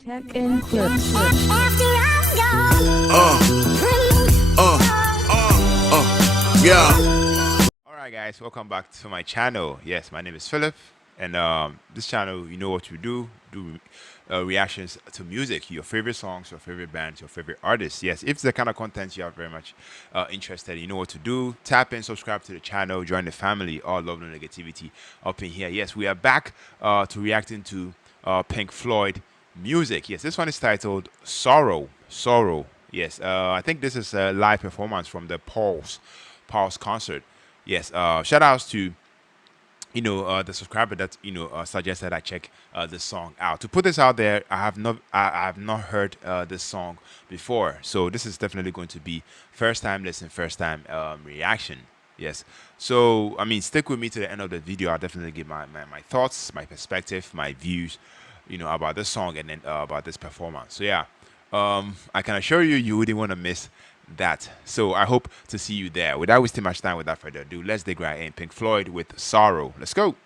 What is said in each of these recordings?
Tech and clips. After I'm gone. Yeah. All right, guys, welcome back to my channel. Yes, my name is Philip, and this channel, you know what we do reactions to music, your favorite songs, your favorite bands, your favorite artists. Yes, if it's the kind of content you are very much interested in, you know what to do. Tap in, subscribe to the channel, join the family. All love, no negativity up in here. Yes, we are back to reacting to Pink Floyd music. Yes, this one is titled Sorrow. Sorrow. Yes, I think this is a live performance from the Pulse concert. Yes, shout outs to the subscriber that suggested I check this song out. To put this out there, I have not heard this song before, so this is definitely going to be first time listen, first time reaction. Yes, so I mean, stick with me to the end of the video. I'll definitely give my thoughts, my perspective, my views, about this song and then about this performance. So yeah, I can assure you, you wouldn't want to miss that. So I hope to see you there. Without wasting much time, without further ado, let's dig right in. Pink Floyd with Sorrow. Let's go.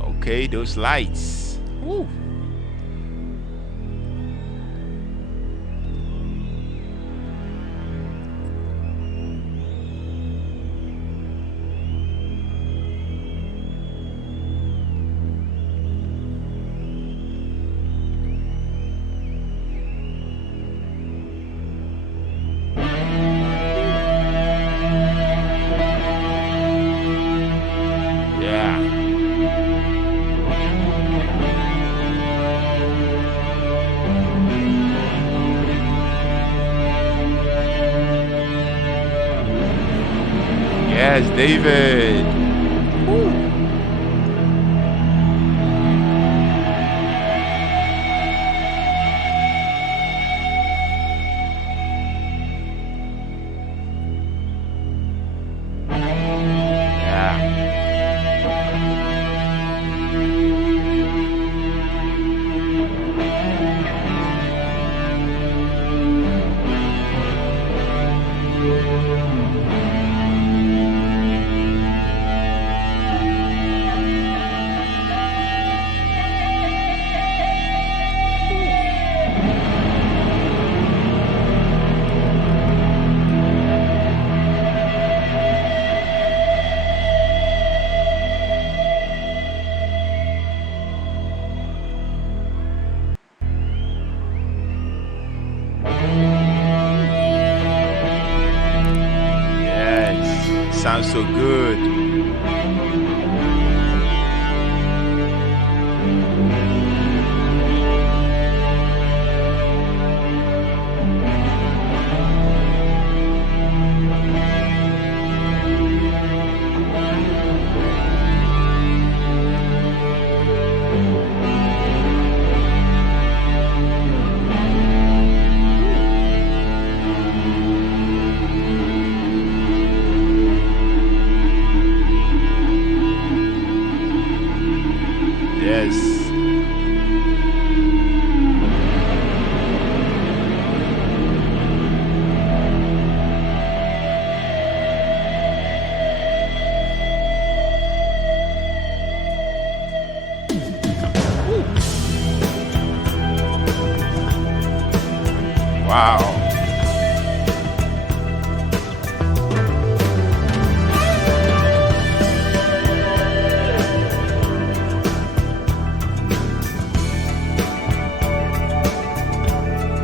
Okay, those lights. Woo. Yes, David. Woo. Sounds so good. Yes. Wow.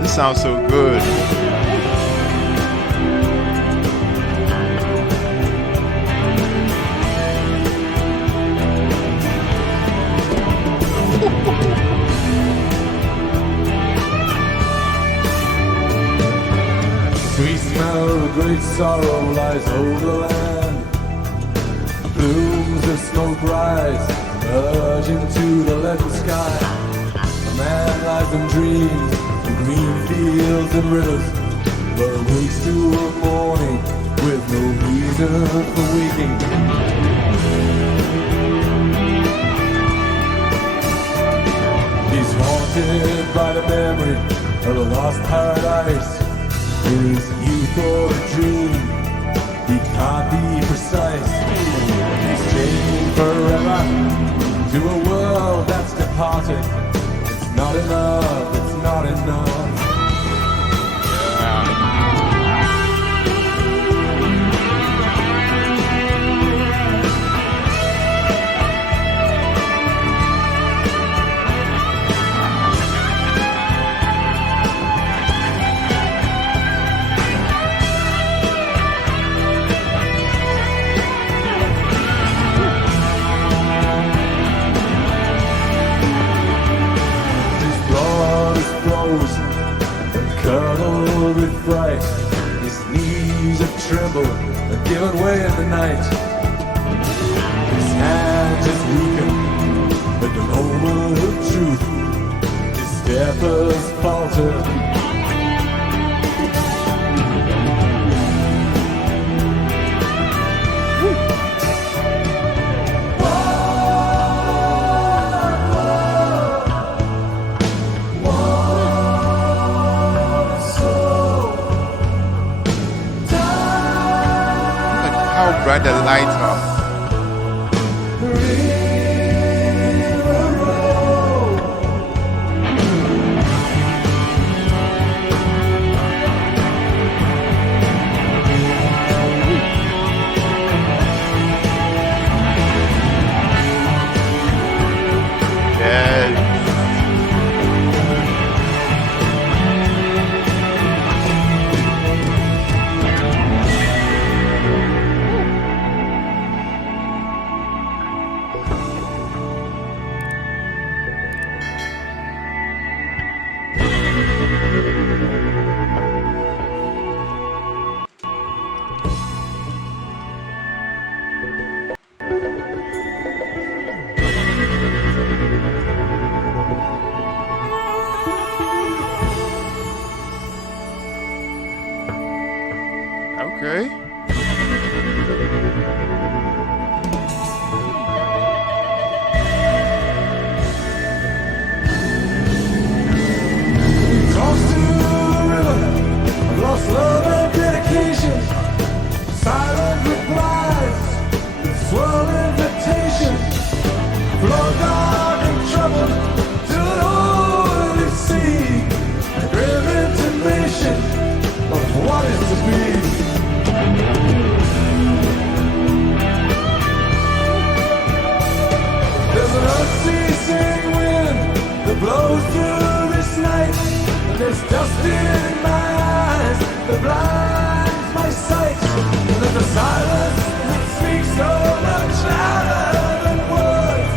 This sounds so good. Sweet smell of great sorrow lies over the land. Plumes of smoke rise, merge into the leaden sky. A man lies and dreams of green fields and rivers, but awakes to a morning with no reason for waking. He's haunted by the memory of a lost paradise. His youth or a dream, he can't be precise. He's chained forever to a world that's departed. It's not enough, it's not enough. Curdled with fright, his knees have trembled and given way in the night. His hand is weakened at the moment of truth. His step has faltered. Bright the lights are. Okay. Tossed to the river, I've lost love and dedication. Silent replies, swirl invitations. Flow dark and troubled to an oily sea. A grim intimation of what is to be. There's an unceasing wind that blows through this night. And there's dust in my eyes that blinds my sight. And there's a silence that speaks so much louder than words.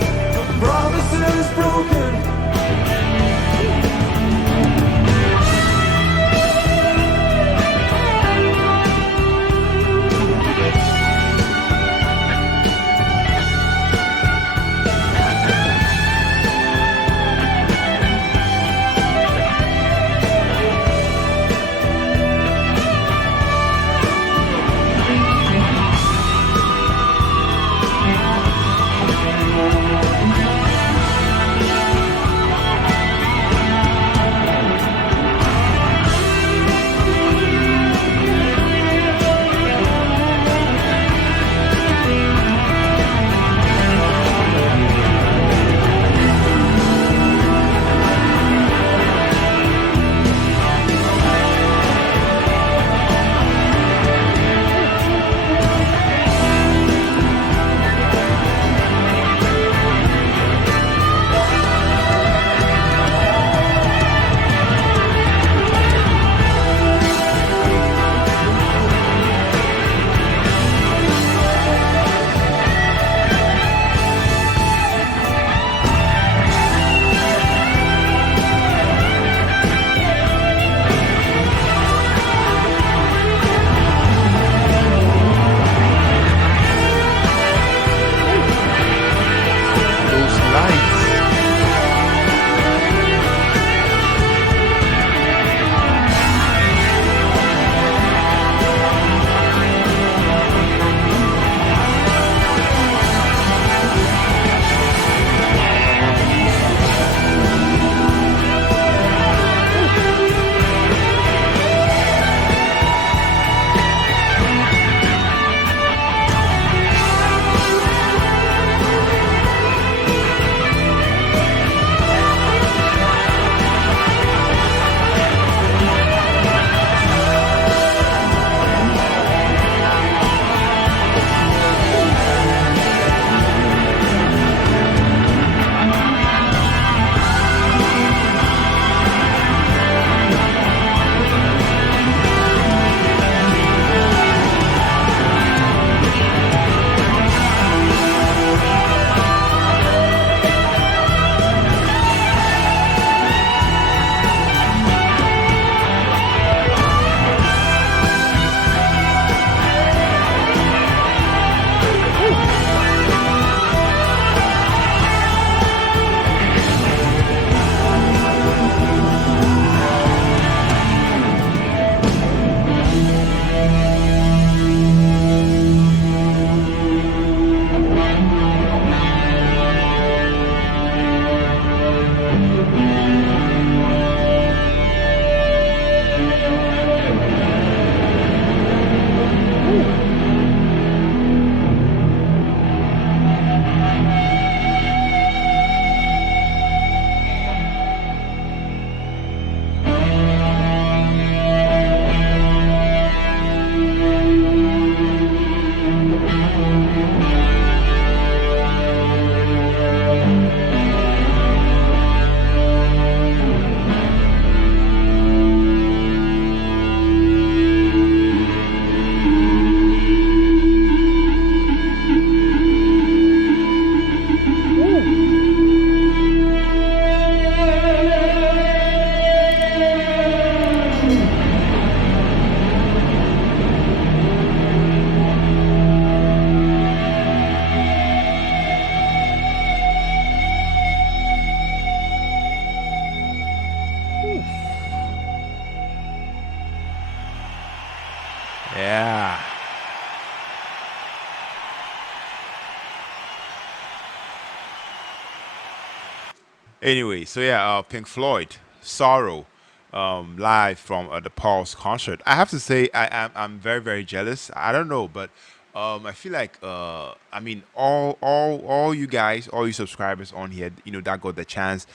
Anyway, so yeah, Pink Floyd, Sorrow, live from the Paul's concert. I have to say, I'm very very jealous. I don't know, but I feel like I mean, all you guys, all you subscribers on here, that got the chance,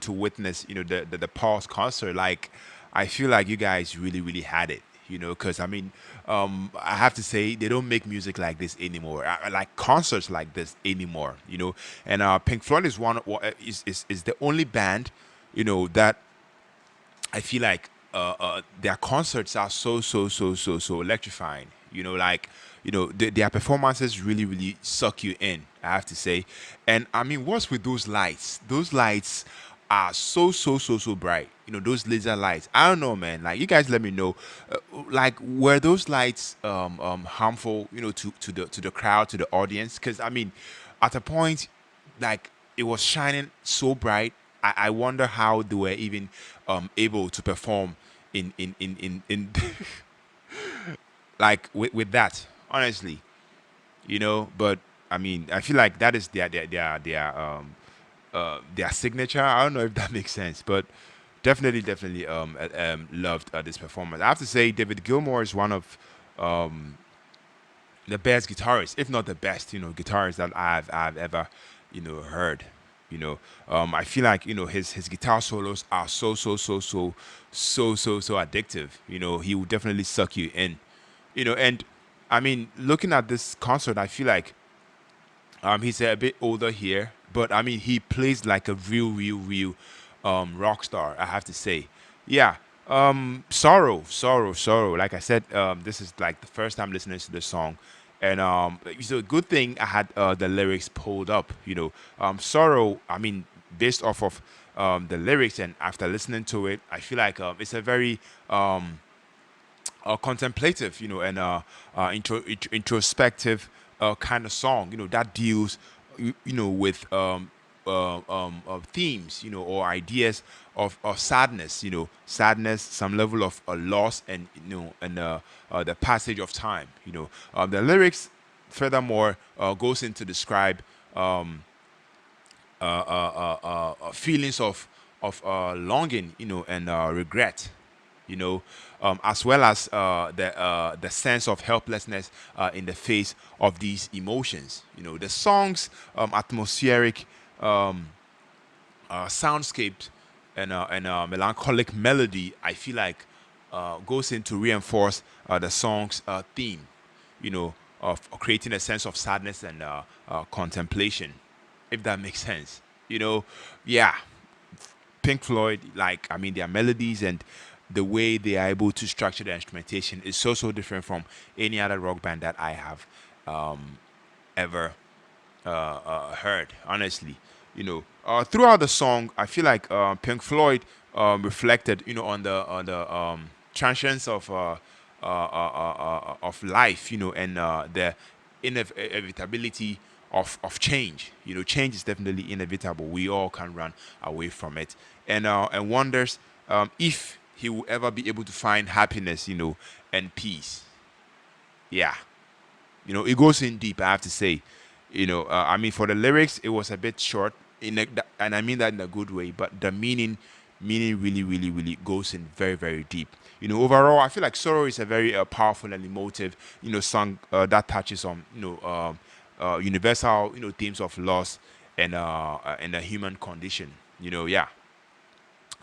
to witness, the Paul's concert. Like, I feel like you guys really really had it. Because I mean, I have to say they don't make music like this anymore, like concerts like this anymore. And Pink Floyd is is the only band, that I feel like their concerts are so electrifying. Like their performances really really suck you in. I have to say, and I mean, what's with those lights? Those lights are so bright. Those laser lights. I don't know, man. Like, you guys, let me know. Like, were those lights harmful? To the crowd, to the audience? Because I mean, at a point, like, it was shining so bright. I wonder how they were even able to perform in like with that, honestly. But I mean, I feel like that is their signature. I don't know if that makes sense, but definitely loved this performance. I have to say, David Gilmour is one of the best guitarist, if not the best, guitarist that I've ever, heard. I feel like his guitar solos are so addictive. He will definitely suck you in. And I mean, looking at this concert, I feel like he's a bit older here, but I mean, he plays like a real rock star. I have to say, yeah. Sorrow. Like I said, this is like the first time listening to the song, and it's a good thing I had the lyrics pulled up. Sorrow. I mean, based off of the lyrics, and after listening to it, I feel like it's a very contemplative, and introspective kind of song, that deals, with themes, or ideas of sadness, sadness, some level of loss, and the passage of time. The lyrics, furthermore, goes into describe feelings of longing, and regret, as well as the sense of helplessness in the face of these emotions. The song's atmospheric soundscape and melancholic melody, I feel like, goes in to reinforce the song's theme, of creating a sense of sadness and contemplation, if that makes sense. Yeah, Pink Floyd, like, I mean, their melodies and the way they are able to structure their instrumentation is so different from any other rock band that I have ever heard. Honestly, throughout the song, I feel like Pink Floyd reflected, on the transience of life, and the inevitability of change. Change is definitely inevitable. We all can run away from it, and wonders if he will ever be able to find happiness, and peace. Yeah, it goes in deep. I have to say, I mean, for the lyrics, it was a bit short, and I mean that in a good way. But the meaning really goes in very deep. Overall, I feel like Sorrow is a very powerful and emotive, song that touches on, universal, themes of loss and the human condition. Yeah.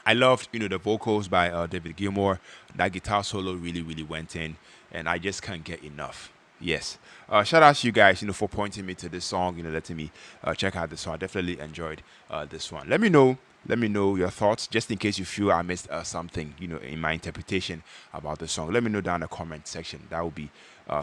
I loved, the vocals by David Gilmour. That guitar solo really went in, and I just can't get enough. Yes. Shout out to you guys, for pointing me to this song, letting me check out the song. I definitely enjoyed this one. Let me know. Let me know your thoughts, just in case you feel I missed something, in my interpretation about the song. Let me know down in the comment section. That would be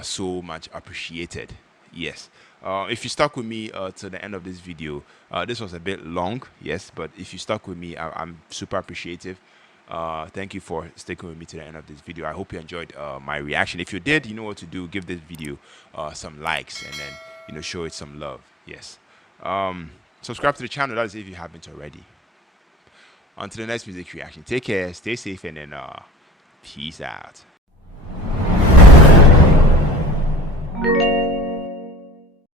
so much appreciated. Yes. If you stuck with me to the end of this video, this was a bit long, yes, but if you stuck with me, I'm super appreciative. Thank you for sticking with me to the end of this video. I hope you enjoyed my reaction. If you did, you know what to do. Give this video some likes, and then show it some love. Yes. Subscribe to the channel, that is, if you haven't already. Until the next music reaction, take care, stay safe, and then peace out.